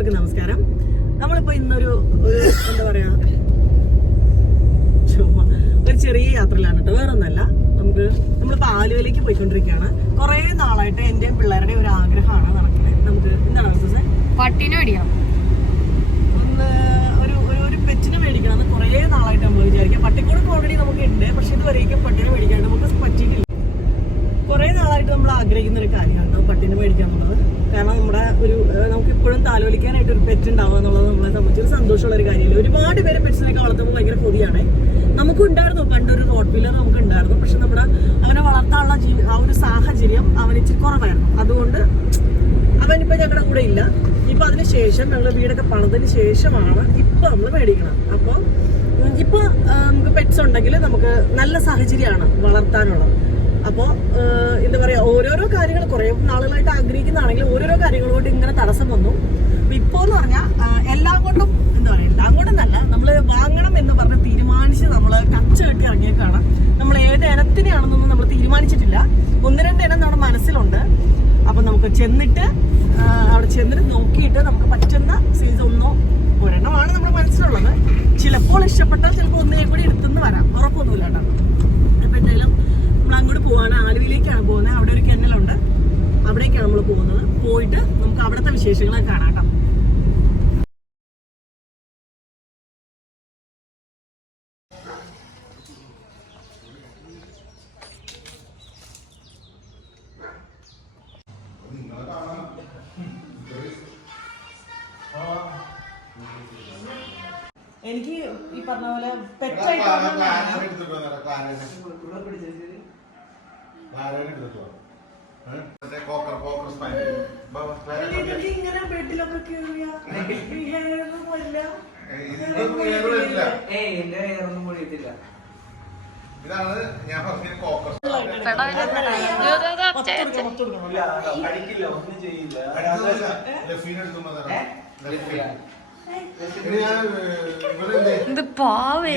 എല്ലാവർക്കും നമസ്കാരം. നമ്മളിപ്പോ ഇന്നൊരു എന്താ പറയാ ഒരു ചെറിയ യാത്രയിലാണ് കേട്ടോ, വേറൊന്നല്ല. നമ്മളിപ്പോ ആലുവയിലേക്ക് പോയിക്കൊണ്ടിരിക്കുകയാണ്. കുറെ നാളായിട്ട് എന്റെയും പിള്ളേരുടെ ഒരു ആഗ്രഹമാണ് നടക്കുന്നത്. നമുക്ക് എന്താണ് പട്ടിനെ മേടിക്കണം, ഒരു പെറ്റിനെ മേടിക്കണം എന്ന് കുറെ നാളായിട്ട് നമ്മൾ വിചാരിക്കാം. പട്ടിക്കൂടൊക്കെ ഓൾറെഡി നമുക്ക് ഉണ്ട്, പക്ഷെ ഇതുവരെയും പട്ടിനെ മേടിക്കാൻ നമുക്ക് പറ്റിയിട്ടില്ല. കുറെ നാളായിട്ട് നമ്മൾ ആഗ്രഹിക്കുന്ന ഒരു കാര്യമാണ് കേട്ടോ പട്ടിനെ മേടിക്കുക എന്നുള്ളത്. കാരണം നമുക്ക് ഇപ്പോഴും താലോലിക്കാനായിട്ട് ഒരു പെറ്റ് ഉണ്ടാവുക എന്നുള്ളത് നമ്മളെ സംബന്ധിച്ച് ഒരു സന്തോഷമുള്ള ഒരു കാര്യമില്ല. ഒരുപാട് പേര് പെറ്റ്സിനൊക്കെ വളർത്തുമ്പോൾ ഭയങ്കര കൊതിയാണ്. നമുക്കും ഉണ്ടായിരുന്നു, പണ്ടൊരു റോഡ് വീലർ നമുക്ക് ഉണ്ടായിരുന്നു. പക്ഷെ അവനെ വളർത്താനുള്ള ആ ഒരു സാഹചര്യം അവനിച്ചിരി കുറവായിരുന്നു. അതുകൊണ്ട് അവനിപ്പോ ഞങ്ങളുടെ കൂടെ ഇല്ല. ഇപ്പൊ അതിനുശേഷം ഞങ്ങൾ വീടൊക്കെ പണിതിന് ശേഷമാണ് ഇപ്പൊ നമ്മൾ മേടിക്കണം. അപ്പോൾ ഇപ്പൊ നമുക്ക് പെറ്റ്സ് ഉണ്ടെങ്കിൽ നമുക്ക് നല്ല സാഹചര്യമാണ് വളർത്താനുള്ളത്. അപ്പോൾ എന്താ പറയാ, ഓരോരോ കാര്യങ്ങൾ കുറെ നാളുകളായിട്ട് ആഗ്രഹിക്കുന്നതാണെങ്കിൽ ഓരോരോ കാര്യങ്ങൾ കൊണ്ട് ഇങ്ങനെ തടസ്സം വന്നു. ഇപ്പോ എന്ന് പറഞ്ഞാൽ എല്ലാം കൊണ്ടും എന്താ പറയാ, എല്ലാം കൊണ്ടും നല്ല നമ്മൾ വാങ്ങണം എന്ന് പറഞ്ഞ് തീരുമാനിച്ച് നമ്മൾ കച്ച കെട്ടി ഇറങ്ങിയേക്കാണ്. നമ്മൾ ഏത് ഇനത്തിനെയാണെന്നൊന്നും നമ്മൾ തീരുമാനിച്ചിട്ടില്ല. 1-2 ഇനം നമ്മുടെ മനസ്സിലുണ്ട്. അപ്പൊ നമുക്ക് അവിടെ ചെന്നിട്ട് നോക്കിയിട്ട് നമുക്ക് പറ്റുന്ന സൈസ് ഒരെണ്ണമാണ് നമ്മുടെ മനസ്സിലുള്ളത്. ചിലപ്പോൾ ഇഷ്ടപ്പെട്ടാൽ ചിലപ്പോൾ ഒന്നേ കൂടി എടുത്തുനിന്ന് വരാം, ഉറപ്പൊന്നുമില്ല കേട്ടോ. ഇപ്പൊ എന്തായാലും നമ്മൾ അങ്ങോട്ട് പോവാണ്, ആലുവയിലേക്കാണ് പോകുന്നത്. അവിടെ ഒരു കെന്നലുണ്ട്, അവിടേക്കാണ് നമ്മൾ പോകുന്നത്. പോയിട്ട് നമുക്ക് അവിടുത്തെ വിശേഷങ്ങളൊക്കെ കാണാം കേട്ടോ. എനിക്ക് ഈ പറഞ്ഞ പോലെ പെറ്റായിട്ട് ഇങ്ങനെ ബെഡിലൊക്കെ കേറിയ ഇതാണ് ഞാൻ പറഞ്ഞ കോക്കർ. ഇത് പാവേ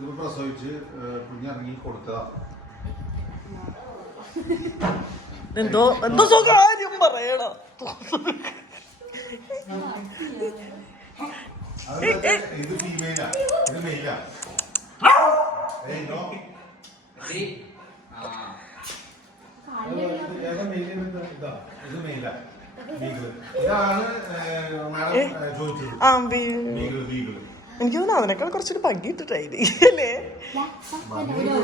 ഇത് പ്രസവിച്ച് കുഞ്ഞിറങ്ങി കൊടുത്തതാ. എന്തോ സ്വകാര്യം പറയണോ? ഇത് ഫീമെയിലാ, ഇത് മെയിലാ. ഇത് മെയിലാ. ഇതാണ് മാഡം ചോദിച്ചത്. എനിക്ക് തോന്നുന്നു അവനേക്കാൾ കുറച്ചൊരു ഭംഗി ഇട്ടിട്ടല്ലേ?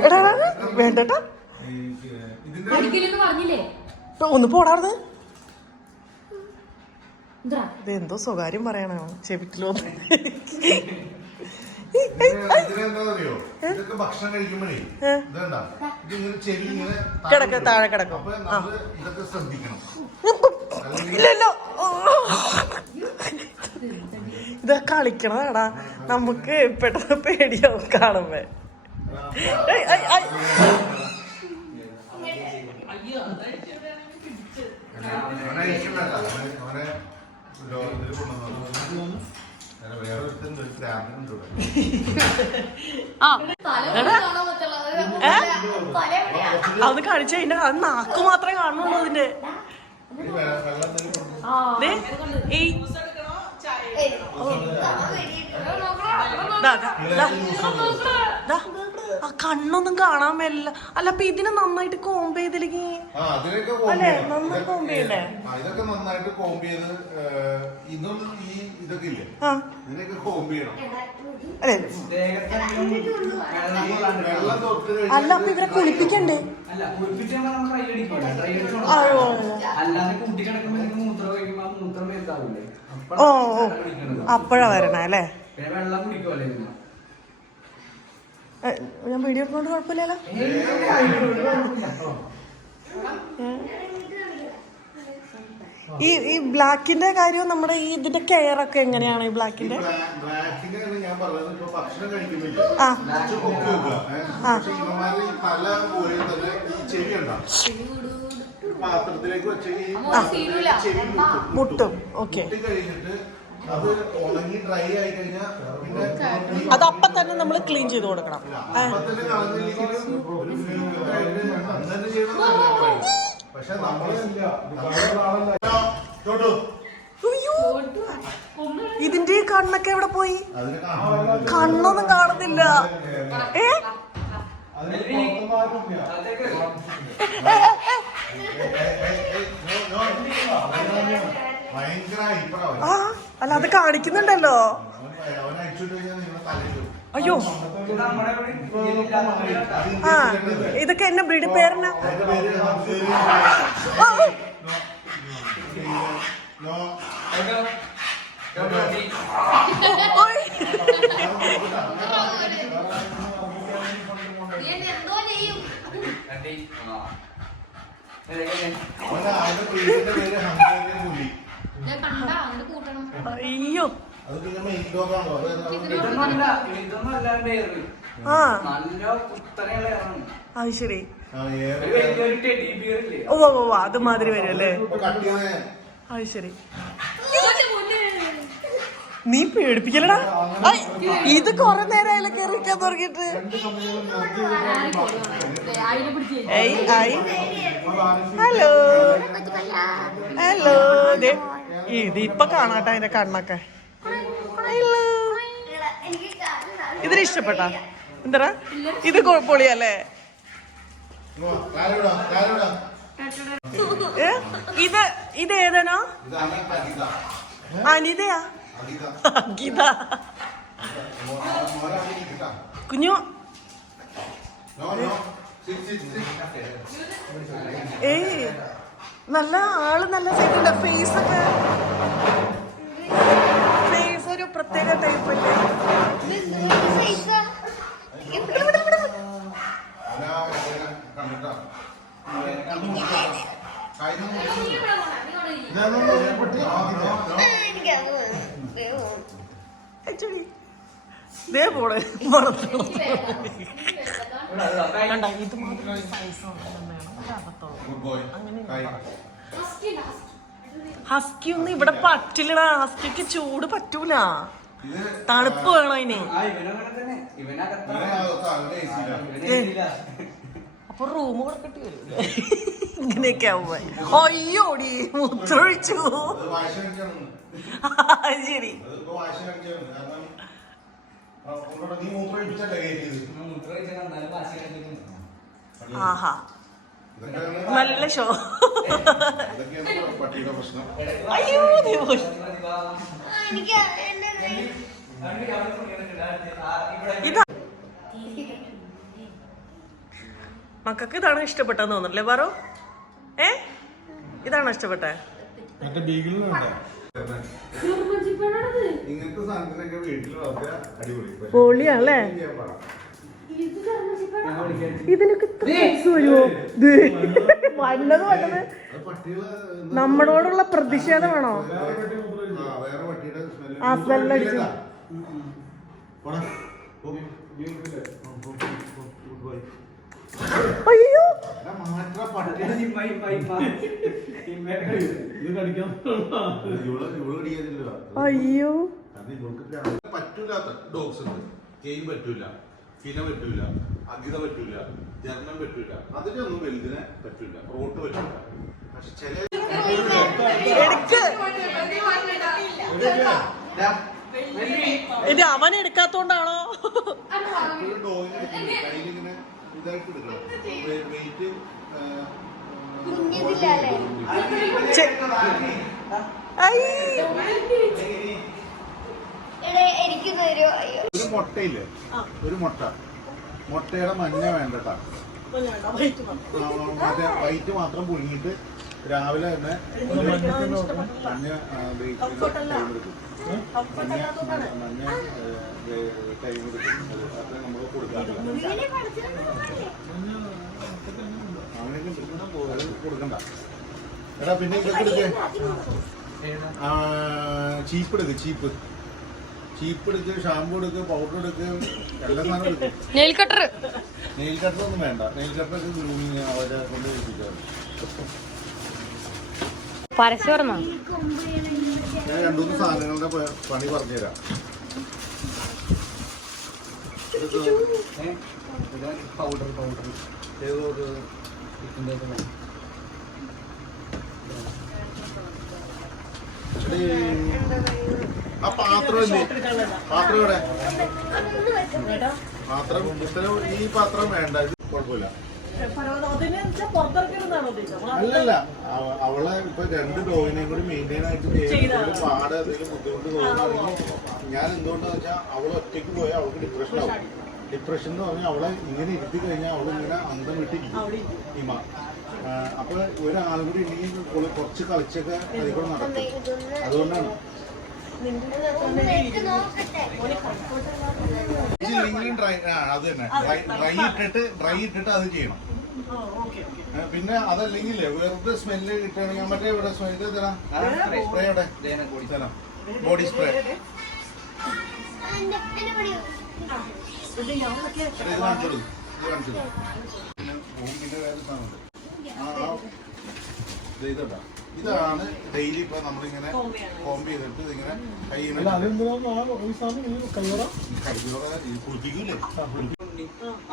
എടാ വേണ്ടട്ടാ, ഒന്ന് പോടാർന്ന്. ഇതെന്തോ സ്വകാര്യം പറയണോ ചെവിട്ടിലോ? ഭക്ഷണം കഴിക്കുമ്പോഴേ കിടക്ക, താഴെ കിടക്കും. ഇതൊക്കെ ശ്രദ്ധിക്കണം. ഇല്ലല്ലോ, ഇതൊക്കെ കളിക്കണതാടാ. നമുക്ക് പെട്ടെന്ന് പേടിയാവും കാണുമ്പോ. അത് കാണിച്ചു കഴിഞ്ഞാൽ അത് നാക്ക് മാത്രമേ കാണുള്ളൂ അതിന്റെ. ആ കണ്ണൊന്നും കാണാൻ മേലില്ല. അല്ല അപ്പൊ ഇതിനെ നന്നായിട്ട് കോംബ് ചെയ്തില്ലെങ്കിൽ അല്ലേ? നന്നായി കോംബ് ചെയ്യണ്ടേ? ഇതൊക്കെ നന്നായിട്ട് കോംബ് ചെയ്ത് ഇതും ഈ ഇതൊക്കെ ഇല്ലേ, ഇതിനൊക്കെ കോംബ് ചെയ്യണം. അല്ല അപ്പൊ ഇവരെ കുളിപ്പിക്കണ്ടേ? ഓ അപ്പഴാ വരണേ അല്ലേ? ഞാൻ വീഡിയോ എടുക്കൊണ്ട് കുഴപ്പമില്ലല്ലോ. ഈ ബ്ലാക്കിന്റെ കാര്യം നമ്മുടെ ഈ ഇതിന്റെ കെയർ ഒക്കെ എങ്ങനെയാണ് ഈ ബ്ലാക്കിന്റെ? ബ്ലാക്കിന്റെ ഞാൻ പറഞ്ഞത് ഇപ്പൊ ഭക്ഷണം കഴിക്കുന്നില്ല പക്ഷെ ഇവന്മാര് ഈ തല പോലെ തന്നെ ഈ ചെവി ഉണ്ടാവും പാത്രത്തിലേക്ക് വെച്ച് ചെവി മുട്ടും. ഓക്കെ, കഴിഞ്ഞിട്ട് അത് ഉണങ്ങി ഡ്രൈ ആയി കഴിഞ്ഞാൽ പിന്നെ അത് അപ്പം തന്നെ നമ്മൾ ക്ലീൻ ചെയ്ത് കൊടുക്കണം. അപ്പൊ തന്നെ കളഞ്ഞില്ലെങ്കിൽ അന്നെ ചെയ്യണം. പക്ഷെ ഇതിന്റെ കണ്ണൊക്കെ എവിടെ പോയി? കണ്ണൊന്നും കാണുന്നില്ല. ആ അല്ല, അത് കാണിക്കുന്നുണ്ടല്ലോ. അയ്യോ, ആ ഇതൊക്കെ എന്നെ ബ്രീഡ് പേരെന്നാ? അയ്യോ, ആ അത് ശരി. ഓ ഓ അത് മാതിരി വരും അല്ലേ? അത് ശരി. നീ പേടിപ്പിക്കലടാ. ഇത് കൊറേ നേരം കയറിക്കാൻ തുടങ്ങിട്ട്. ഹലോ ഹലോ, ഇത് ഇപ്പൊ കാണാട്ടെ അതിന്റെ കണ്ണൊക്കെ. ഹലോ, ഇതിന് ഇഷ്ടപ്പെട്ടാ? എന്താ ഇത് പൊളിയല്ലേ? ഇത് ഏതാണോ? അനിതയാ? ഗീത കുഞ്ഞു. ഏയ് നല്ല ആള്, നല്ല സെറ്റ്. ഫേസ് ഒക്കെ, ഫേസ് ഒരു പ്രത്യേക ടൈപ്പ് അല്ലേ? ദേ പോളെ ഇത് മാത്രം സൈസ് അങ്ങനെ. ഹസ്കി ഒന്നും ഇവിടെ പറ്റില്ലടാ. ഹസ്കിക്ക് ചൂട് പറ്റൂല, തണുപ്പ് വേണം അതിന്. അപ്പൊ റൂം കൊടുക്കട്ടി വരും ഇങ്ങനെയൊക്കെ ആവുമ്പോ. അയ്യോടി മൂത്രൊഴിച്ചു. ശരി, ആഹാ നല്ല ഷോ. അയ്യോ ഇതാ മക്കൾക്ക് ഇതാണ് ഇഷ്ടപ്പെട്ടെന്ന് തോന്നുന്നല്ലേ പറോ? ഇതാണോ ഇഷ്ടപ്പെട്ടെ? പൊളിയാണല്ലേ? ഇതിനൊക്കെ വരുമോ? വന്നത് വന്നത് നമ്മളോടുള്ള പ്രതിഷേധമാണോ? ആ സ്മെല്ലടിച്ചു. അയ്യോ, അയ്യോ, പറ്റൂലാത്ത ഡോഗ്സ് ഉണ്ട്. ചെയിൻ പറ്റൂല, ഫിന പറ്റൂല, അഗിത പറ്റൂല, ജർമ്മൻ പറ്റൂല. അതിനൊന്നും വലുതിനെ പറ്റൂല, റോട്ട് പറ്റൂല. പക്ഷെ ചില ഇത് അവൻ എടുക്കാത്തോണ്ടാണോ? കയ്യിലിങ്ങനെ ഇതായിട്ട് എടുക്കണം. വെയിറ്റ് ഒരു മുട്ടയില്ലേ, ഒരു മുട്ടയുടെ മഞ്ഞ വേണ്ടട്ടാ. മറ്റേ വൈറ്റ് മാത്രം പുഴുങ്ങിയിട്ട് രാവിലെ തന്നെ മഞ്ഞ മഞ്ഞ ടൈം എടുക്കും. അത് നമ്മൾ കൊടുക്കാറില്ല. അവനൊക്കെ കൊടുക്കണ്ട. എടാ പിന്നെ ഇതൊക്കെ എടുക്കേ, ചീപ്പ് എടുക്ക്, ചീപ്പ് എടുക്ക്, ഷാമ്പൂ എടുക്ക്, പൗഡർ എടുക്ക്, എല്ലാ സാധനം എടുക്ക്. നെയിൽ കട്ടർ ഒന്നും വേണ്ട, നെയിൽ കട്ടറൊക്കെ ഗ്രൂമിങ് അവരെ കൊണ്ട് ഏൽപ്പിക്കാറ്. പരസ്യം പറഞ്ഞോ? ഞാൻ 2-3 സാധനങ്ങളുടെ പണി പറഞ്ഞുതരാം. പൗഡർ ഏതോ ആ പാത്രം ഇല്ലേ, പാത്രം ഇവിടെ, പാത്രം ഈ പാത്രം വേണ്ട, ഇത് കുഴപ്പമില്ല. അല്ലല്ല, അവളെ ഇപ്പൊ 2 ഡോഗിനെയും കൂടി മെയിൻറ്റെയിൻ ആയിട്ട് ചെയ്യുന്ന പാട് എന്തെങ്കിലും ബുദ്ധിമുട്ട് തോന്നുകയാണെങ്കിൽ ഞാൻ എന്തുകൊണ്ടാന്ന് വെച്ചാൽ അവൾ ഒറ്റയ്ക്ക് പോയാൽ അവൾക്ക് ഡിപ്രഷൻ ആവും. ഡിപ്രഷൻ എന്ന് പറഞ്ഞാൽ അവളെ ഇങ്ങനെ ഇരുത്തി കഴിഞ്ഞാൽ അവളിങ്ങനെ അന്തം വിട്ടിരിക്കും ഇമ. അപ്പൊ ഒരാളും കൂടി ഉണ്ടെങ്കിൽ കുറച്ച് കളിച്ചൊക്കെ അതിൽ കൂടെ നടക്കും. അതുകൊണ്ടാണ് ഡ്രൈ, അത് തന്നെ ഡ്രൈ ഇട്ടിട്ട് അത് ചെയ്യണം. പിന്നെ അതല്ലെങ്കിൽ വെറുതെ സ്മെല്ല് കിട്ടുകയാണെങ്കിൽ ഞാൻ മറ്റേ ഇവിടെ സ്മെല്ല് തരാം, സ്പ്രേ ഇവിടെ തരാം, ബോഡി സ്പ്രേ. ഇത് കാണിച്ചോളൂ, പിന്നെ വേറെ സാധനമുണ്ട്. ഇതാ, ഇതാണ് ഡെയിലി ഇപ്പൊ നമ്മളിങ്ങനെ കോമ്പ് ചെയ്തിട്ട് ഇതിങ്ങനെ കൈയ്യോറ കുളിപ്പിക്കൂലേ.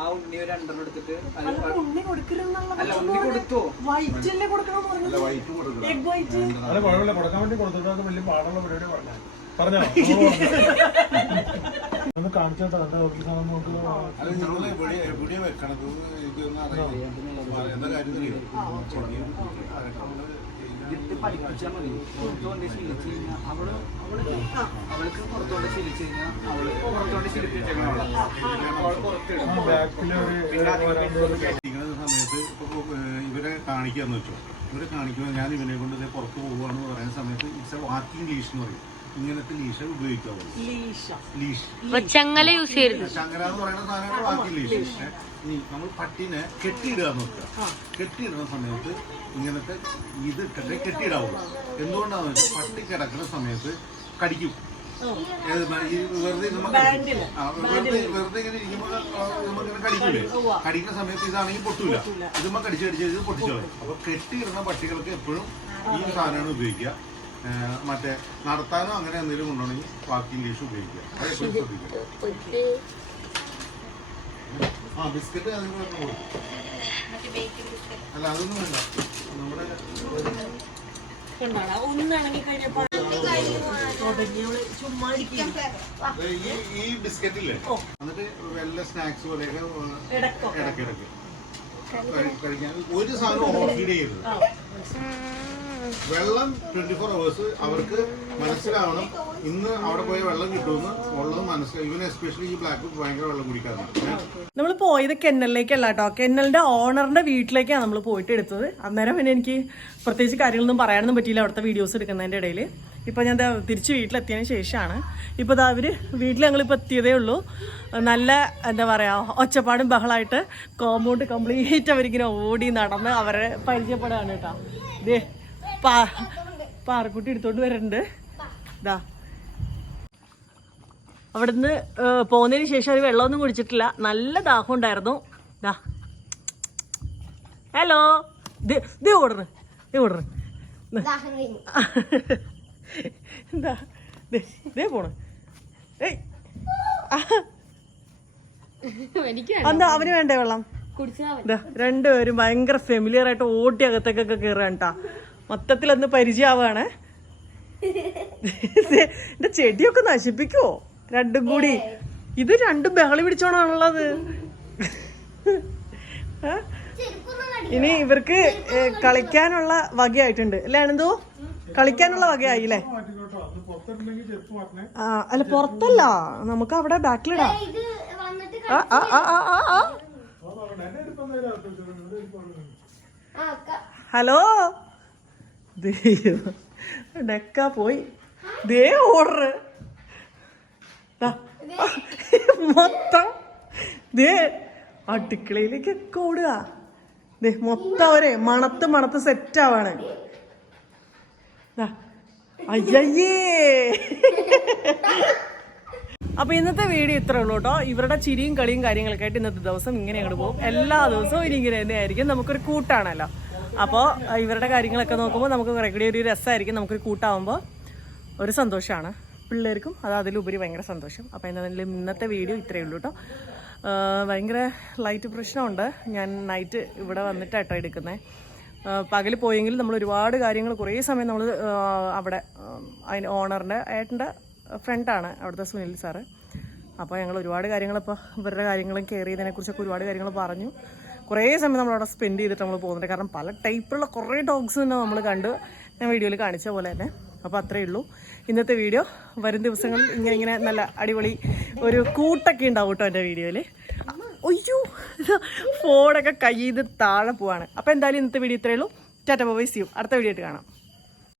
ആ ഉണ്ണി ഒരു 2 എടുത്തിട്ട് ഉണ്ണി കൊടുത്തോ? അല്ല, വൈറ്റ് കൊടുക്കണം. കൊടുക്കാൻ വേണ്ടി കൊടുത്തിട്ട് വലിയ പാടുള്ള പരിപാടി പറഞ്ഞോ ഒന്ന് കാണിച്ചോട്ടോ. അത് നിങ്ങള് എവിടെയാ വെക്കണത് എനിക്കൊന്നും അറിയില്ല. എന്താ കാര്യം പഠിപ്പിച്ചാൽ മതി. പുറത്തുകൊണ്ട് ശീലിച്ചു കഴിഞ്ഞാൽ അവൾക്ക് പുറത്തോണ്ട് ശീലിച്ചു കഴിഞ്ഞാൽ അവള് പുറത്തോണ്ട് ശീലിപ്പിക്കുന്ന സമയത്ത് ഇപ്പൊ ഇവരെ കാണിക്കാന്ന് വെച്ചോ, ഇവരെ കാണിക്കുമ്പോൾ ഞാൻ ഇവനെ കൊണ്ട് ഇതേ പുറത്ത് പോകുകയാണെന്ന് പറയുന്ന സമയത്ത് ഇറ്റ്സ് എ വാക്കിംഗ് ലീഷ് എന്ന് പറയും. ഇങ്ങനത്തെ ലീഷ ഉപയോഗിക്കാവുള്ളൂ. ചങ്ങല യൂസ് ചെയ്യരുത്. ചങ്ങല എന്ന് പറയുന്ന സാധനമാണ് വാക്കിംഗ് ലീഷ്. ഇനി നമ്മൾ പട്ടിനെ കെട്ടിയിടുക എന്ന് വെക്കുക. കെട്ടിയിടുന്ന സമയത്ത് ഇങ്ങനത്തെ ഇത് ഇട്ടിട്ട് കെട്ടിയിടാവുള്ളൂ. എന്തുകൊണ്ടാണെന്ന് വെച്ചാൽ പട്ടി കിടക്കുന്ന സമയത്ത് കടിക്കും. വെറുതെ ഇങ്ങനെ ഇരിക്കുമ്പോൾ നമ്മളിങ്ങനെ കടിക്കൂലേ, കടിക്കുന്ന സമയത്ത് ഇതാണെങ്കിൽ പൊട്ടൂല, ഇതുമ്പോൾ കടിച്ച് ഇത് പൊട്ടിച്ചോ. അപ്പൊ കെട്ടിയിടുന്ന പട്ടികൾക്ക് എപ്പോഴും ഈ സാധനമാണ് ഉപയോഗിക്കുക. മറ്റേ നടത്താനോ അങ്ങനെ എന്തെങ്കിലും കൊണ്ടുപോകണമെങ്കിൽ വാക്കിംഗ് ലീഷ് ഉപയോഗിക്കുക. അതെപ്പോഴും ശ്രദ്ധിക്കുക. ആ ബിസ്ക്കറ്റ് അതിന് കൊടുക്കും. അല്ല അതൊന്നും വേണ്ട, നമ്മുടെ ഈ ബിസ്ക്കറ്റ് ഇല്ലേ, എന്നിട്ട് വല്ല സ്നാക്സ് പോലെയൊക്കെ ഇടയ്ക്കിടയ്ക്ക് കഴിക്കാൻ. ഒരു സാധനം ഓഫ് ഫീഡ് ചെയ്യരുത്. വെള്ളം 24 hours അവർക്ക് മനസ്സിലാവണം. ഇന്ന് അവിടെ പോയ വെള്ളം കിട്ടുമെന്ന് ഉള്ളത് മനസ്സിലാവും. ഇവന് എസ്പെഷ്യലി ഈ ബ്ലാക്ക് ഭയങ്കര വെള്ളം കുടിക്കാറുണ്ട്. നമ്മൾ പോയത് കെന്നലിലേക്കല്ല കേട്ടോ, കെന്നലിന്റെ ഓണറിന്റെ വീട്ടിലേക്കാണ് നമ്മൾ പോയിട്ട് എടുത്തത്. അന്നേരം പിന്നെ എനിക്ക് പ്രത്യേകിച്ച് കാര്യങ്ങളൊന്നും പറയാനൊന്നും പറ്റിയില്ല അവിടുത്തെ വീഡിയോസ് എടുക്കുന്നതിൻ്റെ ഇടയിൽ. ഇപ്പം ഞാൻ തിരിച്ച് വീട്ടിലെത്തിയതിന് ശേഷമാണ്. ഇപ്പോൾ അവർ വീട്ടിൽ ഞങ്ങളിപ്പോൾ എത്തിയതേ ഉള്ളൂ. നല്ല എന്താ പറയുക, ഒച്ചപ്പാടും ബഹളമായിട്ട് കോമ്പൗണ്ട് കംപ്ലീറ്റ് അവരിങ്ങനെ ഓടി നടന്ന് അവരെ പരിചയപ്പെടുകയാണ് കേട്ടോ. ഇതേ പാറക്കുട്ടി എടുത്തോണ്ട് വരുന്നുണ്ട്. ഇതാ അവിടുന്ന് പോകുന്നതിന് ശേഷം അവർ വെള്ളമൊന്നും കുടിച്ചിട്ടില്ല, നല്ല ദാഹം ഉണ്ടായിരുന്നു. ഇതാ ഹലോ, ദേ ഓടണ് എന്താ ദേ പോണ്. ഏയ് എന്താ അവന് വേണ്ടേ വെള്ളം? ഇതാ രണ്ടുപേരും ഭയങ്കര ഫെമിലിയർ ആയിട്ട് ഓട്ടി അകത്തേക്കൊക്കെ കയറുകയാണ് കേട്ടാ. മൊത്തത്തിലൊന്ന് പരിചയമാവാണ്. എന്റെ ചെടിയൊക്കെ നശിപ്പിക്കുവോ രണ്ടും കൂടി? ഇത് രണ്ടും ബഹളി പിടിച്ചോണാണുള്ളത്. ഇനി ഇവർക്ക് കളിക്കാനുള്ള വകയായിട്ടുണ്ട് അല്ലേ അനന്തോ? കളിക്കാനുള്ള വകയായില്ലേ? ആ അല്ല പുറത്തല്ല, നമുക്ക് അവിടെ ബാക്കിലിടാം. ഹലോ, ഡെക്ക പോയി. ദേ ഓർഡർ മൊത്തം ദേ അടുക്കളയിലേക്കൊക്കെ ഓടുക. ദേ മൊത്തം അവരെ മണത്ത് സെറ്റാവാണ്. അയ്യയ്യേ. അപ്പൊ ഇന്നത്തെ വീഡിയോ ഇത്രേ ഉള്ളൂ കേട്ടോ. ഇവരുടെ ചിരിയും കളിയും കാര്യങ്ങളൊക്കെ ആയിട്ട് ഇന്നത്തെ ദിവസം ഇങ്ങനെ അങ്ങോട്ട് പോകും. എല്ലാ ദിവസവും ഇനി ഇങ്ങനെ തന്നെ ആയിരിക്കും. നമുക്കൊരു കൂട്ടാണല്ലോ. അപ്പോൾ ഇവരുടെ കാര്യങ്ങളൊക്കെ നോക്കുമ്പോൾ നമുക്ക് കുറേ കൂടി ഒരു രസമായിരിക്കും. നമുക്കൊരു കൂട്ടാവുമ്പോൾ ഒരു സന്തോഷമാണ് പിള്ളേർക്കും, അത് അതിലുപരി ഭയങ്കര സന്തോഷം. അപ്പോൾ എന്തായാലും ഇന്നത്തെ വീഡിയോ ഇത്രയേ ഉള്ളൂ കേട്ടോ. ഭയങ്കര ലൈറ്റ് പ്രശ്നമുണ്ട്. ഞാൻ നൈറ്റ് ഇവിടെ വന്നിട്ടാട്ടോ എടുക്കുന്നത്. പകൽ പോയെങ്കിൽ നമ്മൾ ഒരുപാട് കാര്യങ്ങൾ കുറേ സമയം നമ്മൾ അവിടെ അതിന് ഓണറിൻ്റെ ഏട്ടൻ്റെ ഫ്രണ്ടാണ് അവിടുത്തെ സുനിൽ സാറ്. അപ്പോൾ ഞങ്ങൾ ഒരുപാട് കാര്യങ്ങളിപ്പോൾ ഇവരുടെ കാര്യങ്ങളും കെയർ ചെയ്തതിനെക്കുറിച്ചൊക്കെ ഒരുപാട് കാര്യങ്ങൾ പറഞ്ഞു. കുറേ സമയം നമ്മളവിടെ സ്പെൻഡ് ചെയ്തിട്ട് നമ്മൾ പോകുന്നുണ്ട്. കാരണം പല ടൈപ്പിലുള്ള കുറേ ഡോഗ്സ് തന്നെ നമ്മൾ കണ്ട് ഞാൻ വീഡിയോയിൽ കാണിച്ച പോലെ തന്നെ. അപ്പോൾ അത്രയേ ഉള്ളൂ ഇന്നത്തെ വീഡിയോ. വരും ദിവസങ്ങളിൽ ഇങ്ങനെ നല്ല അടിപൊളി ഒരു കൂട്ടൊക്കെ ഉണ്ടാവും കേട്ടോ എൻ്റെ വീഡിയോയിൽ. അയ്യോ ഫോണൊക്കെ കയ്യിൽ നിന്ന് താഴെ പോവാണ്. അപ്പോൾ എന്തായാലും ഇന്നത്തെ വീഡിയോ ഇത്രയേ ഉള്ളൂ. Tata bye, see you. അടുത്ത വീഡിയോ ആയിട്ട് കാണാം.